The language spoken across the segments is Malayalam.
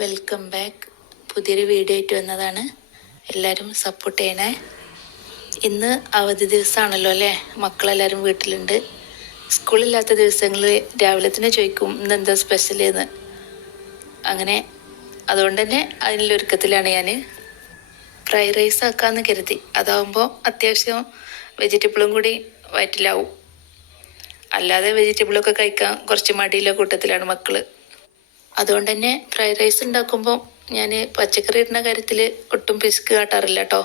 വെൽക്കം ബാക്ക് പുതിയൊരു വീഡിയോ ആയിട്ട് വന്നതാണ്. എല്ലാവരും സപ്പോർട്ട് ചെയ്യണേ. ഇന്ന് അവധി ദിവസമാണല്ലോ അല്ലേ? മക്കളെല്ലാവരും വീട്ടിലുണ്ട്. സ്കൂളില്ലാത്ത ദിവസങ്ങളിൽ രാവിലെ തന്നെ ചോദിക്കും ഇന്ന് എന്താ സ്പെഷ്യൽ എന്ന് അങ്ങനെ അതുകൊണ്ട് തന്നെ അതിലൊരുക്കത്തിലാണ് ഞാൻ ഫ്രൈ റൈസ് ആക്കാമെന്ന് കരുതി. അതാവുമ്പോൾ അത്യാവശ്യം വെജിറ്റബിളും കൂടി വയറ്റിലാവും. അല്ലാതെ വെജിറ്റബിളൊക്കെ കഴിക്കാൻ കുറച്ച് മടിയുള്ള കൂട്ടത്തിലാണ് മക്കൾ. അതുകൊണ്ട് തന്നെ ഫ്രൈഡ് റൈസ് ഉണ്ടാക്കുമ്പോൾ ഞാൻ പച്ചക്കറി ഇടുന്ന കാര്യത്തിൽ ഒട്ടും പിശുക്ക് കാട്ടാറില്ല കേട്ടോ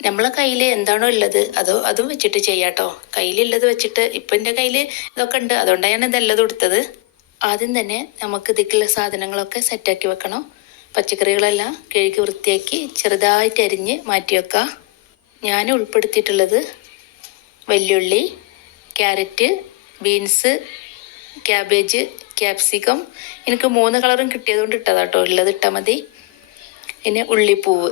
നമ്മളെ കയ്യിൽ എന്താണോ ഉള്ളത് അതോ അതും വെച്ചിട്ട് ചെയ്യാട്ടോ. കയ്യിലുള്ളത് വെച്ചിട്ട് ഇപ്പം എന്റെ കയ്യിൽ ഇതൊക്കെ ഉണ്ട് അതുകൊണ്ടാണ് ഞാൻ ഇതെല്ലാം കൊടുത്തത്. ആദ്യം തന്നെ നമുക്ക് ഇതിക്കുള്ള സാധനങ്ങളൊക്കെ സെറ്റാക്കി വെക്കണം. പച്ചക്കറികളെല്ലാം കഴുകി വൃത്തിയാക്കി ചെറുതായിട്ട് അരിഞ്ഞ് മാറ്റി വെക്കാം. ഞാൻ ഉൾപ്പെടുത്തിയിട്ടുള്ളത് വെല്ലുള്ളി ക്യാരറ്റ് ബീൻസ് ക്യാബേജ് ക്യാപ്സിക്കം എനിക്ക് മൂന്ന് കളറും കിട്ടിയതുകൊണ്ട് ഇട്ടതാ കേട്ടോ ഉള്ളത് ഇട്ടാൽ മതി. പിന്നെ ഉള്ളിപ്പൂവ്.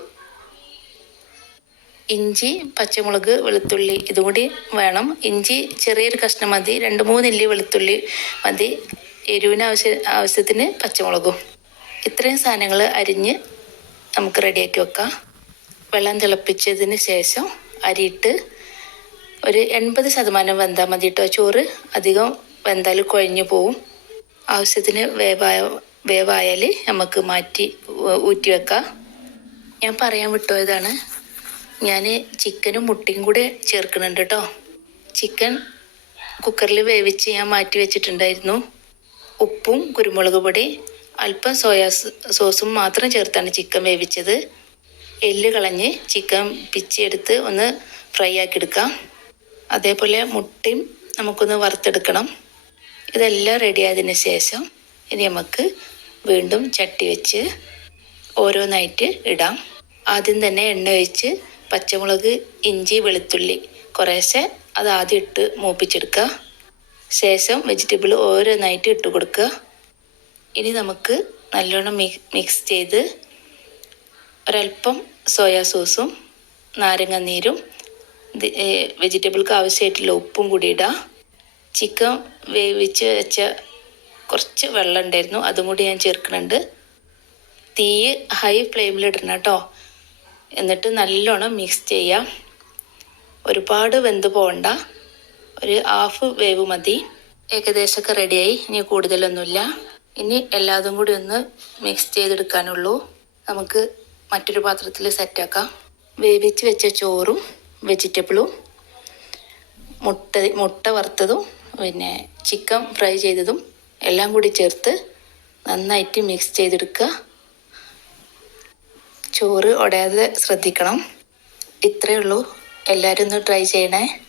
ഇഞ്ചി പച്ചമുളക് വെളുത്തുള്ളി ഇതും കൂടി വേണം. ഇഞ്ചി ചെറിയൊരു കഷ്ണം മതി. രണ്ട് മൂന്ന് ഇല്ലി വെളുത്തുള്ളി മതി. എരിവിന് ആവശ്യ ആവശ്യത്തിന് പച്ചമുളകും. ഇത്രയും സാധനങ്ങൾ അരിഞ്ഞ് നമുക്ക് റെഡിയാക്കി വെക്കാം. വെള്ളം തിളപ്പിച്ചതിന് ശേഷം അരിയിട്ട് ഒരു എൺപത് ശതമാനം വെന്താൽ മതി കേട്ടോ ചോറ് അധികം വെന്താൽ കുഴഞ്ഞു പോവും. ആവശ്യത്തിന് വേവായ വേവായാൽ നമുക്ക് മാറ്റി ഊറ്റി വെക്കാം ഞാൻ പറയാൻ വിട്ടുപോയതാണ്. ഞാൻ ചിക്കനും മുട്ടയും കൂടെ ചേർക്കുന്നുണ്ട് കേട്ടോ ചിക്കൻ കുക്കറിൽ വേവിച്ച് ഞാൻ മാറ്റി വെച്ചിട്ടുണ്ടായിരുന്നു. ഉപ്പും കുരുമുളക് പൊടി അല്പം സോയാ സോസും മാത്രം ചേർത്താണ് ചിക്കൻ വേവിച്ചത്. എല്ല് കളഞ്ഞ് ചിക്കൻ പിച്ചെടുത്ത് ഒന്ന് ഫ്രൈ ആക്കി എടുക്കാം അതേപോലെ മുട്ടയും നമുക്കൊന്ന് വറുത്തെടുക്കണം. ഇതെല്ലാം റെഡി ആയതിനു ശേഷം ഇനി നമുക്ക് വീണ്ടും ചട്ടി വെച്ച് ഓരോന്നായിട്ട് ഇടാം. ആദ്യം തന്നെ എണ്ണ ഒഴിച്ച് പച്ചമുളക് ഇഞ്ചി വെളുത്തുള്ളി കുറേശ്ശെ അത് ആദ്യം ഇട്ട് മൂപ്പിച്ചെടുക്കുക. ശേഷം വെജിറ്റബിൾ ഓരോന്നായിട്ട് ഇട്ട് കൊടുക്കുക. ഇനി നമുക്ക് നല്ലോണം മിക് മിക്സ് ചെയ്ത് ഒരല്പം സോയാ സോസും നാരങ്ങ നീരും വെജിറ്റബിൾക്ക് ആവശ്യമായിട്ടുള്ള ഉപ്പും കൂടി ഇടാം. ചിക്കൻ വേവിച്ച് വെച്ച കുറച്ച് വെള്ളം ഉണ്ടായിരുന്നു. അതും കൂടി ഞാൻ ചേർക്കുന്നുണ്ട്. തീ ഹൈ ഫ്ലെയിമിൽ ഇടണം കേട്ടോ. എന്നിട്ട് നല്ലോണം മിക്സ് ചെയ്യാം. ഒരുപാട് വെന്ത് പോകണ്ട ഒരു ഹാഫ് വേവ് മതി. ഏകദേശമൊക്കെ റെഡിയായി ഇനി കൂടുതലൊന്നുമില്ല. ഇനി എല്ലാതും കൂടി ഒന്ന് മിക്സ് ചെയ്തെടുക്കാനുള്ളൂ. നമുക്ക് മറ്റൊരു പാത്രത്തിൽ സെറ്റാക്കാം വേവിച്ച് വെച്ച ചോറും വെജിറ്റബിളും മുട്ട മുട്ട വറുത്തതും പിന്നെ ചിക്കൻ ഫ്രൈ ചെയ്തതും എല്ലാം കൂടി ചേർത്ത് നന്നായിട്ട് മിക്സ് ചെയ്തെടുക്കുക. ചോറ് ഉടയാതെ ശ്രദ്ധിക്കണം. ഇത്രയേ ഉള്ളൂ. എല്ലാവരും ഒന്ന് ട്രൈ ചെയ്യണേ.